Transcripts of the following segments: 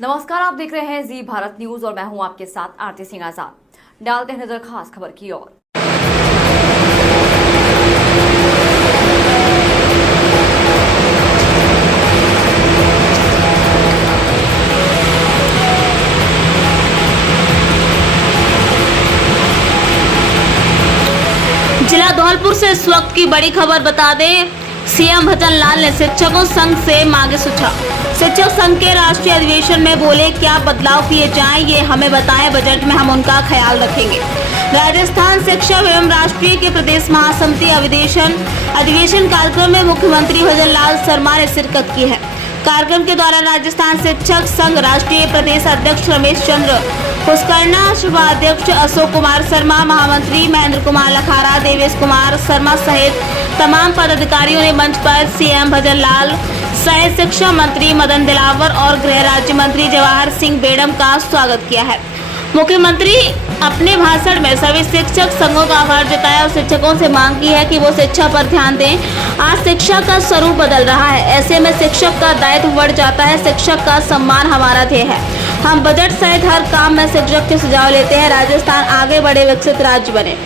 नमस्कार, आप देख रहे हैं जी भारत न्यूज और मैं हूं आपके साथ आरती सिंह आजाद। डालते हैं नजर खास खबर की ओर। जिला धौलपुर से इस वक्त की बड़ी खबर बता दें, सीएम भजन लाल ने शिक्षकों संघ से मांगे सुझाव। शिक्षक संघ के राष्ट्रीय अधिवेशन में बोले, क्या बदलाव किए जाएं ये हमें बताएं, बजट में हम उनका ख्याल रखेंगे। राजस्थान शिक्षक एवं राष्ट्रीय के प्रदेश महासमिति अधिवेशन कार्यक्रम में मुख्यमंत्री भजन लाल शर्मा ने शिरकत की है। कार्यक्रम के दौरान राजस्थान शिक्षक संघ राष्ट्रीय प्रदेश अध्यक्ष रमेश चंद्र पुष्करना, उपाध्यक्ष अशोक कुमार शर्मा, महामंत्री महेंद्र कुमार लखारा, देवेश कुमार शर्मा सहित तमाम पदाधिकारियों ने मंच पर सीएम भजन लाल सहित शिक्षा मंत्री मदन दिलावर और गृह राज्य मंत्री जवाहर सिंह बेड़म का स्वागत किया है। मुख्यमंत्री अपने भाषण में सभी शिक्षक संघों का आभार जताया और शिक्षकों से मांग की है कि वो शिक्षा पर ध्यान दें। आज शिक्षा का स्वरूप बदल रहा है, ऐसे में शिक्षक का दायित्व बढ़ जाता है। शिक्षक का सम्मान हमारा ध्येय है। हम बजट सहित हर काम में शिक्षक के सुझाव लेते हैं। राजस्थान आगे बढ़े, विकसित राज्य बने,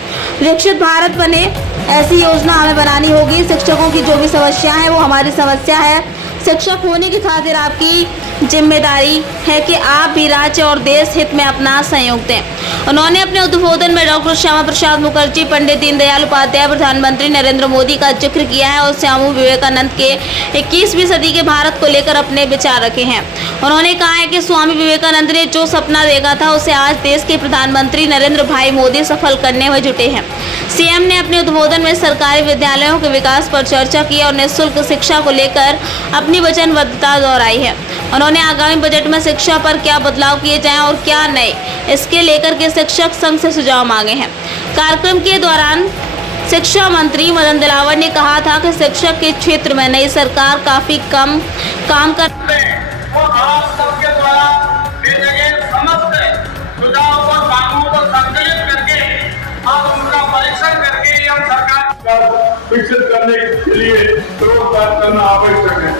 विकसित भारत बने, ऐसी योजना हमें बनानी होगी। शिक्षकों की जो भी समस्या है वो हमारी समस्या है। शिक्षक होने की खातिर आपकी जिम्मेदारी है कि आप भी राज्य और देश हित में अपना सहयोग दें। उन्होंने अपने उद्बोधन में डॉक्टर श्यामा प्रसाद मुखर्जी, पंडित दीनदयाल उपाध्याय, प्रधानमंत्री नरेंद्र मोदी का जिक्र किया है और स्वामी विवेकानंद के 21वीं सदी के भारत को लेकर अपने विचार रखे हैं। उन्होंने कहा है कि स्वामी विवेकानंद ने जो सपना देखा था उसे आज देश के प्रधानमंत्री नरेंद्र भाई मोदी सफल करने में जुटे हैं। सीएम ने अपने उद्बोधन में सरकारी विद्यालयों के विकास पर चर्चा की और निःशुल्क शिक्षा को लेकर अपनी वचनबद्धता दोहराई है। उन्होंने आगामी बजट में शिक्षा पर क्या बदलाव किए जाएं और क्या नए, इसके लेकर के शिक्षक संघ से सुझाव मांगे हैं। कार्यक्रम के दौरान शिक्षा मंत्री मदन दिलावर ने कहा था कि शिक्षक के क्षेत्र में नई सरकार काफी कम काम कर विकसित करने के लिए रोजगार करना आवश्यक है।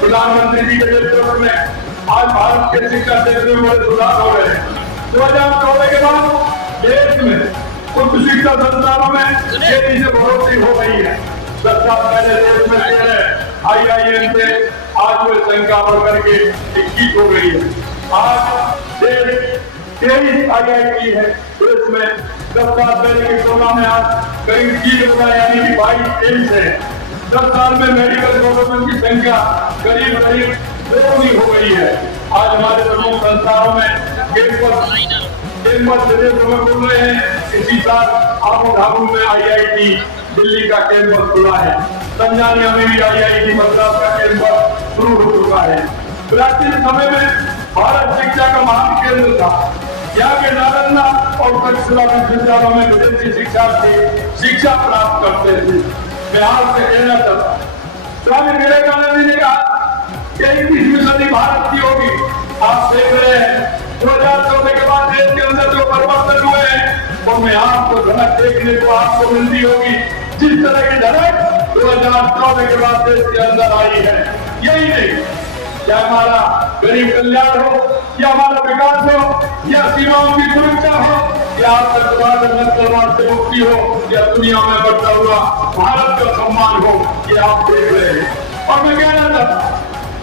प्रधानमंत्री जी के नेतृत्व में आज भारत के शिक्षा क्षेत्र में बड़े सुधार हो रहे हैं। 2014 के बाद देश में उच्च शिक्षा संस्थानों में तेजी से बढ़ोतरी हो रही है। 10 साल पहले देश में 13 IIM थे, आज वो संख्या बढ़कर के 21 हो गई है। आज देश 23 IIT है देश में। 10 साल पहले की तुलना में आज करीब 3 गुना यानी कि 22 है। 10 साल में मेडिकल गवर्नमेंट की संख्या करीब 2 हो गई है। आज हमारे प्रमुख संस्थानों में कैंपस बोल रहे हैं। इसी साल आबू धाबू में IIT दिल्ली का कैंपस खुला है। तंजानिया में भी IIT मद्रास का कैंपस शुरू हो चुका है। प्राचीन समय में भारत शिक्षा का महान केंद्र था। यहाँ के नालंदा और तक्षशिला विश्वविद्यालयों में विदेशी शिक्षार्थी शिक्षा प्राप्त करते थे। बिहार से कहना था स्वामी विवेकानंद जी ने कहा कि 21वीं सदी भारत की होगी। आप देख रहे हैं 2014 के बाद देश के अंदर जो परिवर्तन हुए हैं वो में आपको धनक देखने को आपको मिलती होगी। जिस तरह की धनक 2014 के बाद देश के अंदर आई है, यही नहीं या हमारा गरीब कल्याण हो, या हमारा विकास हो, या सीमाओं की सुरक्षा हो, या आतंकवाद से मुक्ति हो, या दुनिया में बढ़ता हुआ भारत का सम्मान हो, ये आप देख रहे हैं। और मैं कहना था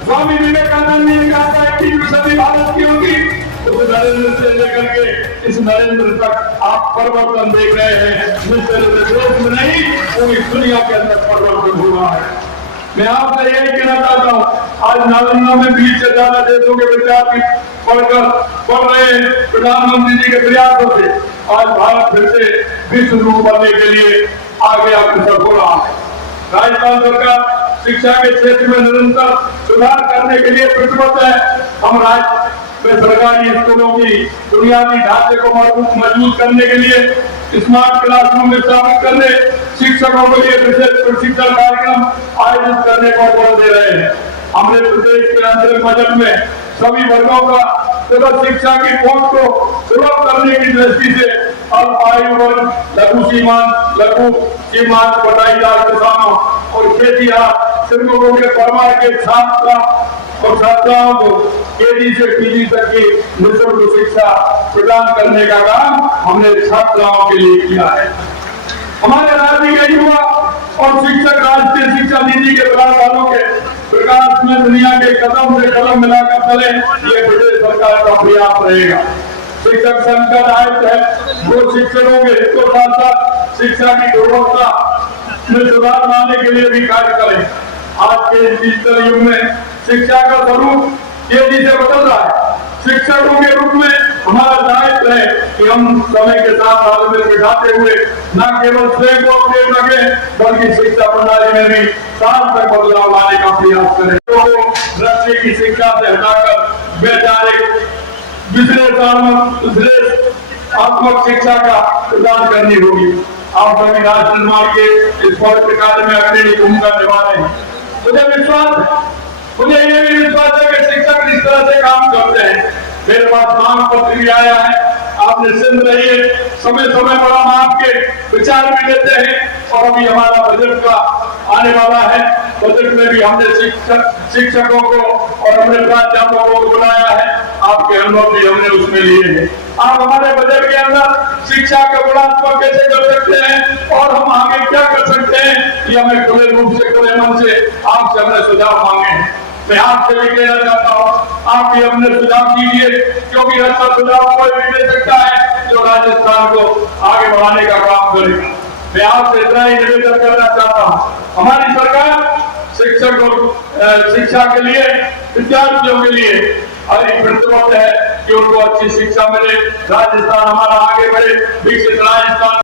स्वामी विवेकानंद जी ने कहा था 21वीं सदी भारत की होगी। तो नरेंद्र से लेकर के इस नरेंद्र तक आप परिवर्तन देख रहे हैं। देश में नहीं पूरी दुनिया के अंदर परिवर्तन हो रहा है। मैं आपसे यही कहना चाहता हूँ, आज नालंदा में 20 से ज्यादा देशों के विद्यार्थी पढ़ रहे हैं। प्रधानमंत्री जी के प्रयासों से आज भारत फिर से विश्व गुरु बनने के लिए आगे अग्रसर हो रहा है। राजस्थान सरकार शिक्षा के क्षेत्र में निरंतर सुधार करने के लिए प्रतिबद्ध है। हम राज्य में सरकारी स्कूलों की बुनियादी ढांचे को मजबूत करने के लिए स्मार्ट क्लासरूम स्थापित करने, शिक्षकों के लिए विशेष प्रशिक्षण कार्यक्रम आयोजित करने पर बल दे रहे हैं। हमने प्रदेश के अंतरिम बजट में सभी वर्गों का शिक्षा की पहुंच को सुलभ करने की दृष्टि से अल्प आयु वर्ग, लघु सीमांत बटाईदार किसानों और खेतिहर श्रमिकों के परिवार के छात्र और छात्राओं को केजी से पीजी तक की निःशुल्क शिक्षा प्रदान करने का काम हमने छात्राओं के लिए किया है। हमारे राज्य के युवा और शिक्षक राष्ट्रीय शिक्षा नीति के प्रावधानों के विकास में दुनिया के कदम से कदम मिलाकर चले, ये प्रदेश सरकार का प्रयास रहेगा। शिक्षक संघ का दायित्व है वो शिक्षकों के हित को साथ साथ शिक्षा की गुणवत्ता में सुधार लाने के लिए भी कार्य करें। आज के डिजिटल युग में शिक्षा का स्वरूप तेजी से बदल रहा है। शिक्षकों के रूप में हमारा दायित्व है कि हम समय के साथ तालमेल बिठाते हुए न केवल स्वयं को अपडेट रखें बल्कि शिक्षा प्रणाली में भी सार्थक बदलाव लाने का प्रयास करें। लोगों को नशे की शिक्षा से हटाकर वैचारिक विश्लेषणात्मक शिक्षा का प्रदान करनी होगी। आप सभी राष्ट्र निर्माण के इस पवित्र कार्य में अग्रणी भूमिका निभा रहे हैं। मुझे ये भी विश्वास है कि शिक्षक इस तरह से काम करते हैं। मेरे पास मांग पत्र भी आया है, आप निश्चिंत रहिए, समय समय पर हम आपके विचार भी लेते हैं और अभी हमारा बजट का आने वाला है। बजट में भी हमने शिक्षकों को और हमने प्राध्यापकों को बुलाया है, आपके अनुभव भी हमने उसमें लिए हैं। आप हमारे बजट के अंदर शिक्षा का गुणात्मक कैसे कर सकते हैं और हम आगे क्या कर सकते हैं, ये हमें खुले रूप से खुले मन से आपसे हमने सुझाव मांगे हैं। मैं आपसे भी कहना चाहता हूँ, आप भी अपने सुझाव कीजिए, क्योंकि ऐसा सुझाव कोई भी दे सकता है जो राजस्थान को आगे बढ़ाने का काम करेगा। मैं आपसे इतना ही निवेदन करना चाहता हूँ, हमारी सरकार शिक्षक और शिक्षा के लिए, विद्यार्थियों के लिए हर एक प्रतिबद्ध है कि उनको अच्छी शिक्षा मिले, राजस्थान हमारा आगे बढ़े, विकसित राजस्थान